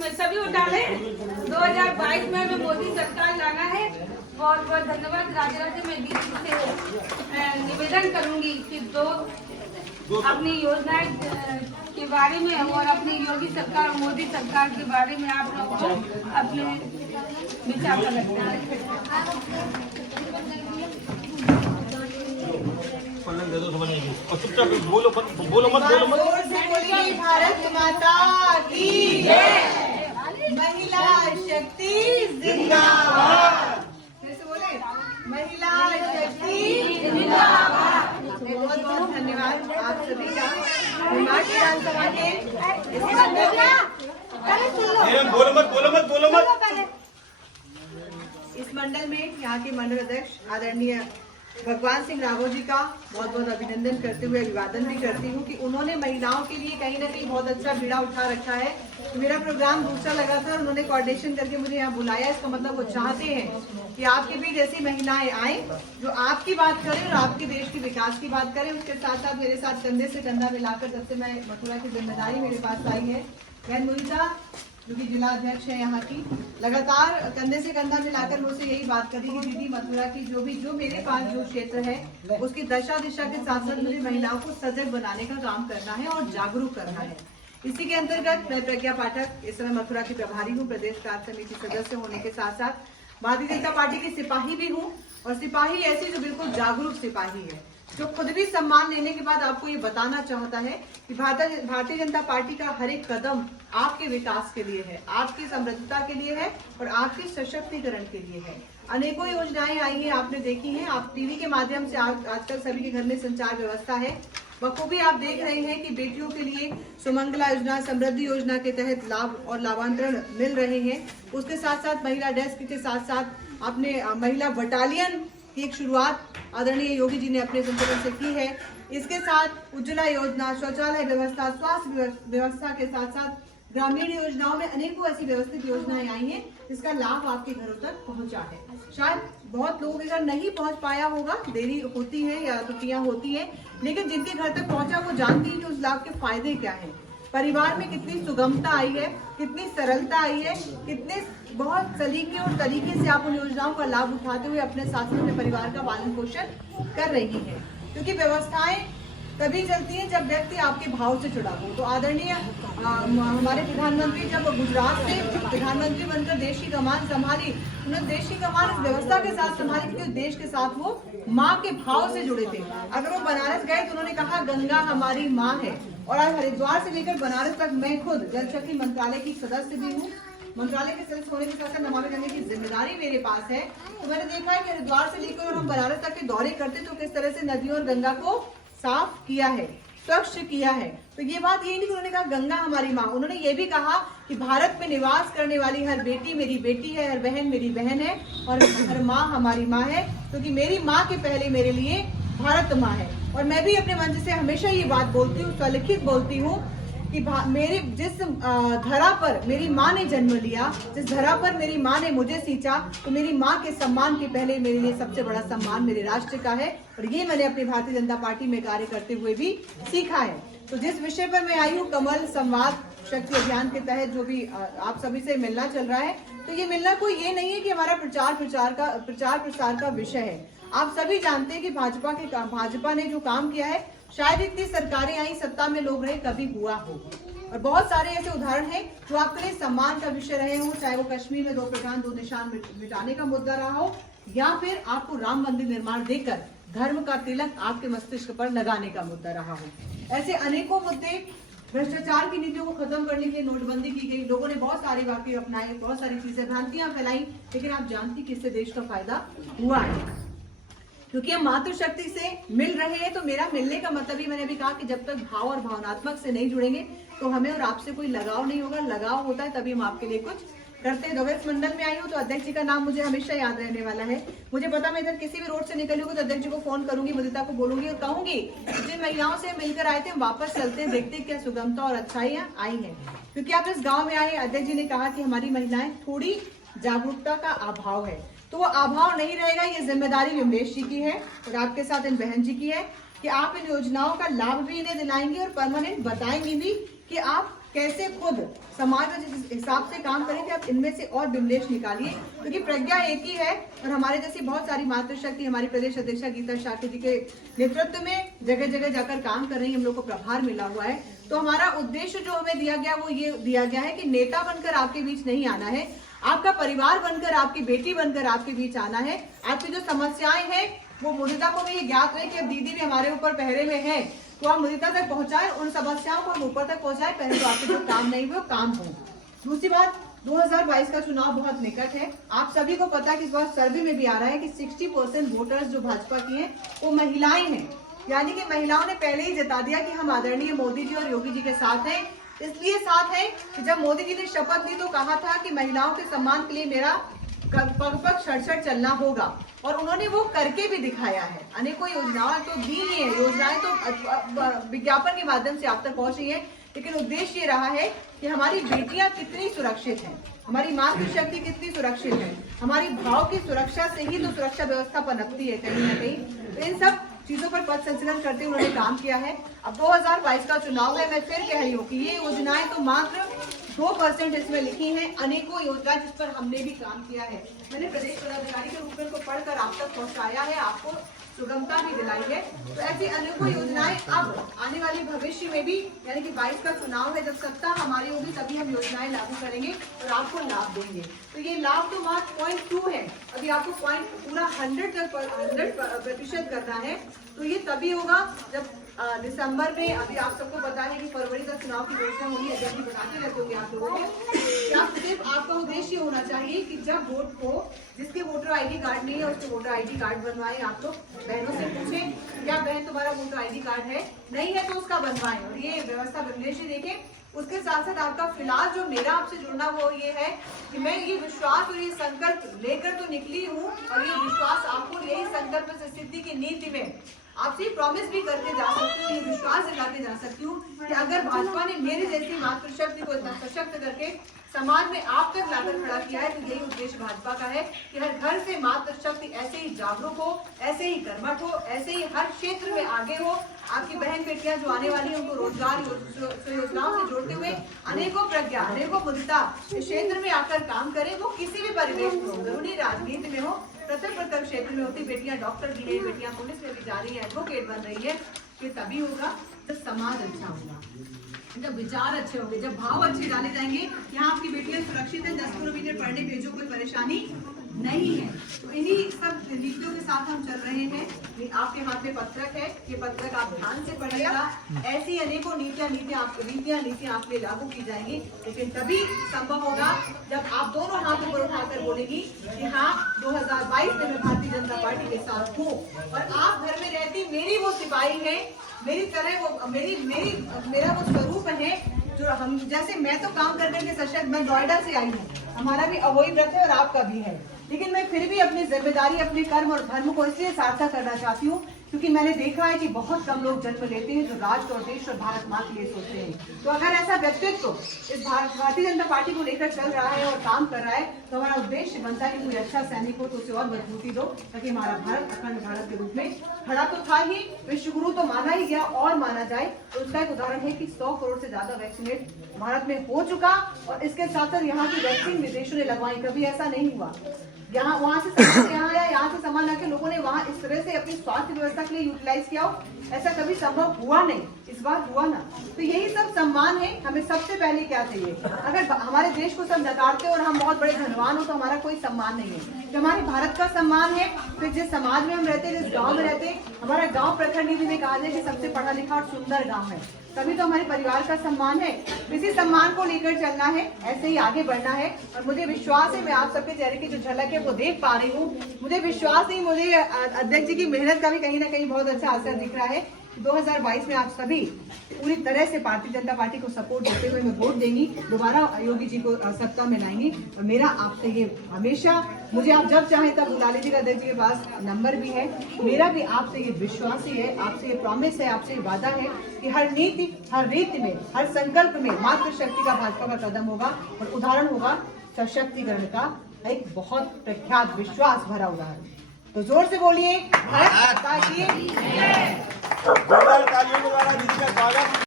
में सभी वोट डाले। 2022 में हमें मोदी सरकार लाना है। बहुत बहुत धन्यवाद। राजराज में दीदी से निवेदन करूंगी कि दो अपनी योजनाएं के बारे में और अपनी योगी सरकार मोदी सरकार के बारे में आप लोगों को अपने विचार रखना है। और चुपचाप बोलो मत, बोलो मत। जोर से बोलिए भारत माता की जय, महिला शक्ति जिंदाबाद। फिर से बोले, महिला शक्ति जिंदाबाद। बहुत बहुत धन्यवाद आप सभी का। विधानसभा के बोलो मत। इस मंडल में यहाँ के मंडल अध्यक्ष आदरणीय भगवान सिंह राघव जी का बहुत बहुत अभिनंदन करते हुए अभिवादन भी करती हूँ कि उन्होंने महिलाओं के लिए कहीं ना कहीं बहुत अच्छा बीड़ा उठा रखा है। मेरा प्रोग्राम दूसरा लगा था, उन्होंने कोऑर्डिनेशन करके मुझे यहाँ बुलाया। इसका मतलब वो चाहते हैं कि आपके भी जैसी महिलाएं आए जो आपकी बात करें और आपके देश के विकास की बात करें। उसके साथ साथ मेरे साथ कंधे से कंधा मिलाकर जब से मैं मथुरा की जिम्मेदारी मेरे पास आई है, बहन मुनीता जो कि जिला अध्यक्ष है यहाँ की, लगातार कंधे से कंधा मिलाकर मुझसे यही बात करी कि दीदी मथुरा की जो मेरे पास जो क्षेत्र है उसकी दशा दिशा के साथ साथ मुझे महिलाओं को सजग बनाने का काम करना है और जागरूक करना है। इसी के अंतर्गत मैं प्रज्ञा पाठक इस समय मथुरा की प्रभारी हूँ, प्रदेश कार्य समिति सदस्य होने के साथ साथ भारतीय जनता पार्टी की सिपाही भी हूँ। और सिपाही ऐसी जो बिल्कुल जागरूक सिपाही है, जो खुद भी सम्मान लेने के बाद आपको ये बताना चाहता है कि भारतीय जनता पार्टी का हर एक कदम आपके विकास के लिए है, आपकी समृद्धता के लिए है और आपके सशक्तिकरण के लिए है। अनेकों योजनाएं आई हैं, आपने देखी हैं। आप टीवी के माध्यम से आजकल सभी के घर में संचार व्यवस्था है, बखूबी आप देख रहे हैं कि बेटियों के लिए सुमंगला योजना, समृद्धि योजना के तहत लाभ और लाभांतरण मिल रहे हैं। उसके साथ साथ महिला डेस्क के साथ साथ आपने महिला बटालियन की एक शुरुआत आदरणीय योगी जी ने अपने संचालन से की है। इसके साथ उज्ज्वला योजना, शौचालय व्यवस्था, स्वास्थ्य व्यवस्था के साथ साथ ग्रामीण योजनाओं में अनेकों ऐसी व्यवस्थित योजनाएं आई हैं जिसका लाभ आपके घरों तक पहुंचा है। शायद बहुत लोगों के घर नहीं पहुंच पाया होगा, देरी होती है या त्रुटियां होती है, लेकिन जिनके घर तक पहुंचा वो जानती है कि उस लाभ के फायदे क्या हैं। परिवार में कितनी सुगमता आई है, कितनी सरलता आई है, कितने बहुत सलीके और तरीके से आप उन योजनाओं का लाभ उठाते हुए अपने साथ में अपने परिवार का पालन पोषण कर रही हैं। क्योंकि व्यवस्थाएं तभी चलती हैं जब व्यक्ति आपके भाव से जुड़ा हो। तो आदरणीय हमारे प्रधानमंत्री जब गुजरात से प्रधानमंत्री बनकर देश की कमान संभाली, उन्होंने देश की कमान इस व्यवस्था के साथ संभाली क्योंकि देश के साथ वो माँ के भाव से जुड़े थे। अगर वो बनारस गए तो उन्होंने कहा गंगा हमारी माँ है। और आज हरिद्वार से लेकर बनारस तक मैं खुद जल शक्ति मंत्रालय की सदस्य भी हूँ। मंत्रालय के सदस्य होने के साथ साथ नमामि गंगे की जिम्मेदारी मेरे पास है। तो मैंने देखा है कि हरिद्वार से लेकर और हम बनारस तक के दौरे करते तो किस तरह से नदियों और गंगा को साफ किया है, स्वच्छ किया है। तो ये बात यही नहीं कि उन्होंने कहा गंगा हमारी माँ, उन्होंने ये भी कहा कि भारत में निवास करने वाली हर बेटी मेरी बेटी है, हर बहन मेरी बहन है और हर माँ हमारी माँ है, क्योंकि मेरी माँ के पहले मेरे लिए भारत माँ है। और मैं भी अपने मंच से हमेशा ये बात बोलती हूँ, स्वलिखित बोलती हूँ कि मेरे जिस धरा पर मेरी माँ ने जन्म लिया, जिस धरा पर मेरी माँ ने मुझे सींचा, तो मेरी माँ के सम्मान के पहले मेरे लिए सबसे बड़ा सम्मान मेरे राष्ट्र का है। और ये मैंने अपनी भारतीय जनता पार्टी में कार्य करते हुए भी सीखा है। तो जिस विषय पर मैं आई हूँ, कमल संवाद शक्ति अभियान के तहत जो भी आप सभी से मिलना चल रहा है, तो ये मिलना कोई ये नहीं है कि हमारा प्रचार प्रसार का विषय है। आप सभी जानते हैं कि भाजपा ने जो काम किया है, शायद इतनी सरकारें आई, सत्ता में लोग रहे, कभी हुआ हो। और बहुत सारे ऐसे उदाहरण हैं जो आपके लिए सम्मान का विषय रहे हो, चाहे वो कश्मीर में 2 प्रधान 2 निशान मिटाने का मुद्दा रहा हो या फिर आपको राम मंदिर निर्माण देकर धर्म का तिलक आपके मस्तिष्क पर लगाने का मुद्दा रहा हो। ऐसे अनेकों मुद्दे, भ्रष्टाचार की नीतियों को खत्म करने के लिए नोटबंदी की गई, लोगों ने बहुत सारे वाक्य अपनाए, बहुत सारी चीजें भ्रांतियां फैलाई, लेकिन आप जानती कि इससे देश का फायदा हुआ है। क्योंकि हम मातृशक्ति से मिल रहे हैं, तो मेरा मिलने का मतलब ही मैंने अभी कहा कि जब तक भाव और भावनात्मक से नहीं जुड़ेंगे तो हमें और आपसे कोई लगाव नहीं होगा। लगाव होता है तभी हम आपके लिए कुछ करते हैं। अगर इस मंडल में आई हूँ तो अध्यक्ष जी का नाम मुझे हमेशा याद रहने वाला है। मुझे पता, मैं इधर किसी भी रोड से निकली हूँ तो अध्यक्ष जी को फोन करूंगी, मुदिता को बोलूंगी और कहूंगी जिन महिलाओं से मिलकर आए थे हम वापस चलते हैं, देखते क्या सुगमता और अच्छाइयाँ आई है। क्योंकि आप इस गाँव में आए, अध्यक्ष जी ने कहा कि हमारी महिलाएं थोड़ी जागरूकता का अभाव है, तो वो अभाव नहीं रहेगा। ये जिम्मेदारी विमलेश जी की है और आपके साथ इन बहन जी की है कि आप इन योजनाओं का लाभ भी इन्हें दिलाएंगे और परमानेंट बताएंगे भी कि आप कैसे खुद समाज में जिस हिसाब से काम करेंगे, आप इनमें से और बिमलेश निकालिए, क्योंकि प्रज्ञा एक ही है और हमारे जैसी बहुत सारी मातृशक्ति हमारी प्रदेश अध्यक्षा गीता शाक्य जी के नेतृत्व में जगह जगह जाकर काम कर रही है। हम लोग को प्रभार मिला हुआ है। तो हमारा उद्देश्य जो हमें दिया गया वो ये दिया गया है कि नेता बनकर आपके बीच नहीं आना है, आपका परिवार बनकर, आपकी बेटी बनकर आपके बीच आना है। आपकी जो समस्याएं हैं वो मुदिता को भी ये ज्ञात है कि अब दीदी भी हमारे ऊपर पहरे में है, तो आप मुदिता तक पहुंचाए, उन समस्याओं को हम ऊपर तक पहुंचाए। पहले तो आपके जो काम नहीं हुए वो काम हो। दूसरी बात, 2022 का चुनाव बहुत निकट है। आप सभी को पता है कि इस बार सर्वे में भी आ रहा है कि 60% वोटर्स जो भाजपा की हैं वो महिलाएं हैं। यानी कि महिलाओं ने पहले ही जता दिया कि हम आदरणीय मोदी जी और योगी जी के साथ हैं। इसलिए साथ है कि जब मोदी जी ने शपथ ली तो कहा था कि महिलाओं के सम्मान के लिए मेरा पग पग सड़सड़ चलना होगा, और उन्होंने वो करके भी दिखाया है। अनेकों योजनाएं तो दी ही है, योजनाएं तो विज्ञापन के माध्यम से आप तक पहुंच रही है, लेकिन उद्देश्य ये रहा है कि हमारी बेटियां कितनी सुरक्षित हैं, हमारी मातृशक्ति कितनी सुरक्षित है, हमारी भाव की सुरक्षा से ही तो सुरक्षा व्यवस्था पनपती है कहीं ना कहीं। तो इन सब चीजों पर पद संचलन करते हुए उन्होंने काम किया है। अब 2022 का चुनाव है, मैं फिर कह रही हूँ कि ये योजनाएं तो मात्र 2% इसमें लिखी हैं, अनेकों योजनाएं जिस पर हमने भी काम किया है। मैंने प्रदेश पदाधिकारी के रूप में उनको पढ़कर आप तक पहुंचाया है, आपको सुगमता भी दिलाई है। तो ऐसी अनेकों योजनाएं अब आने वाले भविष्य में भी, यानी कि 22 का चुनाव है, जब सत्ता हमारी होगी तभी हम योजनाएं लागू करेंगे और आपको लाभ देंगे। तो ये लाभ तो मात्र 0.2 है, अभी आपको पूरा 100% करना है। तो ये तभी होगा जब दिसंबर में, अभी आप सबको पता है कि फरवरी तक चुनाव की घोषणा होनी है, जब भी बताते रहते होंगे आप लोगों को। क्या सिर्फ आपका उद्देश्य होना चाहिए कि जब वोट हो, जिसके वोटर आईडी कार्ड नहीं है उसके वोटर आईडी कार्ड बनवाएं। आप लोग बहनों से पूछें, क्या बहन तुम्हारा वोटर आईडी कार्ड है? नहीं है तो उसका बनवाएं, और ये व्यवस्था बिमलेश जी देखें। उसके साथ साथ आपका फिलहाल जो मेरा आपसे जुड़ना वो ये है कि मैं ये विश्वास और ये संकल्प लेकर तो निकली हूँ, और ये विश्वास आपको यही संकल्प से सिद्धि की नीति में आपसे प्रॉमिस भी करके जा सकती हूँ, ये विश्वास दिलाते जा सकती हूँ कि अगर भाजपा ने मेरी जैसी मातृशक्ति को इतना सशक्त करके समाज में आप तक लाकर खड़ा किया है, तो यही उद्देश्य भाजपा का है कि हर घर से मातृशक्ति ऐसे ही जागरूक हो, ऐसे ही कर्मठ हो, ऐसे ही हर क्षेत्र में आगे हो। आपकी बहन बेटियां जो आने वाली हैं उनको रोजगार योजनाओं से जोड़ते हुए अनेकों प्रज्ञा, अनेकों मुदिता इस क्षेत्र में आकर काम करें। वो किसी भी परिवेश में हो, जरूरी राजनीति में हो, प्रत्येक क्षेत्र में होती। बेटियां डॉक्टर भी हैं, बेटियां पुलिस में भी जा रही है, एडवोकेट बन रही है। ये तभी होगा जब समाज अच्छा होगा, जब विचार अच्छे होंगे, जब भाव अच्छे डाले जाएंगे। यहाँ आपकी बेटियां सुरक्षित है, 10 किलोमीटर पढ़ने भेजो, कोई परेशानी नहीं है। तो इन्हीं सब नीतियों के साथ हम चल रहे हैं। आपके हाथ में पत्रक है, ये पत्रक आप ध्यान से पढ़िएगा। ऐसी अनेकों नीतियां आपके लिए लागू की जाएंगी, लेकिन तभी संभव होगा जब आप दोनों हाथ ऊपर उठाकर बोलेंगी कि हाँ 2022 में मैं भारतीय जनता पार्टी के साथ हूँ। और आप घर में रहती मेरी वो सिपाही है, मेरी तरह वो मेरा वो स्वरूप है जो हम जैसे। मैं तो काम करने के सशक्त, मैं नोएडा से आई हूँ, हमारा भी अवोई व्रत है और आपका भी है, लेकिन मैं फिर भी अपनी जिम्मेदारी, अपने कर्म और धर्म को इसलिए सार्थक करना चाहती हूँ क्योंकि मैंने देखा है कि बहुत कम लोग जन्म लेते हैं जो राष्ट्र और देश और भारत माँ के लिए सोचते हैं। तो अगर ऐसा व्यक्तित्व इस भारतीय जनता पार्टी को लेकर चल रहा है और काम कर रहा है, तो हमारा उद्देश्य बनता है कि कोई अच्छा सैनिक हो तो उसे और मजबूती दो, ताकि हमारा भारत अखंड भारत के रूप में खड़ा तो था ही, विश्व गुरु तो माना ही गया और माना जाए। तो उसका एक उदाहरण है कि 100 करोड़ से ज्यादा वैक्सीनेट भारत में हो चुका, और इसके साथ साथ यहाँ की वैक्सीन विदेशों ने लगवाई। कभी ऐसा नहीं हुआ यहाँ वहाँ से यहाँ आया, यहाँ से सामान आके लोगों ने वहाँ इस तरह से अपनी स्वास्थ्य व्यवस्था के लिए यूटिलाइज किया हो, ऐसा कभी संभव हुआ नहीं, इस बार हुआ ना। तो यही सब सम्मान है। हमें सबसे पहले क्या चाहिए, अगर हमारे देश को सब नकारते और हम बहुत बड़े धनवान हो तो हमारा कोई सम्मान नहीं है। जो हमारे भारत का सम्मान है, फिर जिस समाज में हम रहते, जिस गाँव में रहते, हमारा गाँव प्रखंड नीति में कहा जाए कि सबसे पढ़ा लिखा और सुंदर गाँव है, तभी तो हमारे परिवार का सम्मान है। इसी सम्मान को लेकर चलना है, ऐसे ही आगे बढ़ना है। और मुझे विश्वास है, मैं आप सबके चेहरे की जो झलक है वो देख पा रही हूँ। मुझे विश्वास नहीं, मुझे अध्यक्ष जी की मेहनत का भी कहीं ना कहीं बहुत अच्छा असर दिख रहा है। 2022 में आप सभी पूरी तरह से भारतीय जनता पार्टी को सपोर्ट देते हुए मैं वोट देंगी, दोबारा योगी जी को सत्ता में लाएंगी। और मेरा आपसे ये हमेशा, मुझे आप जब चाहें तब बुला लीजिएगा, अध्यक्ष जी के पास नंबर भी है। मेरा भी आपसे ये विश्वास ही है, आपसे ये प्रॉमिस है, आपसे ये वादा है कि हर नीति, हर रीति में, हर संकल्प में मातृशक्ति का भाजपा का कदम होगा और उदाहरण होगा सशक्तिकरण का, एक बहुत प्रख्यात विश्वास भरा उदाहरण। तो जोर से बोलिए, भारत माता की जय।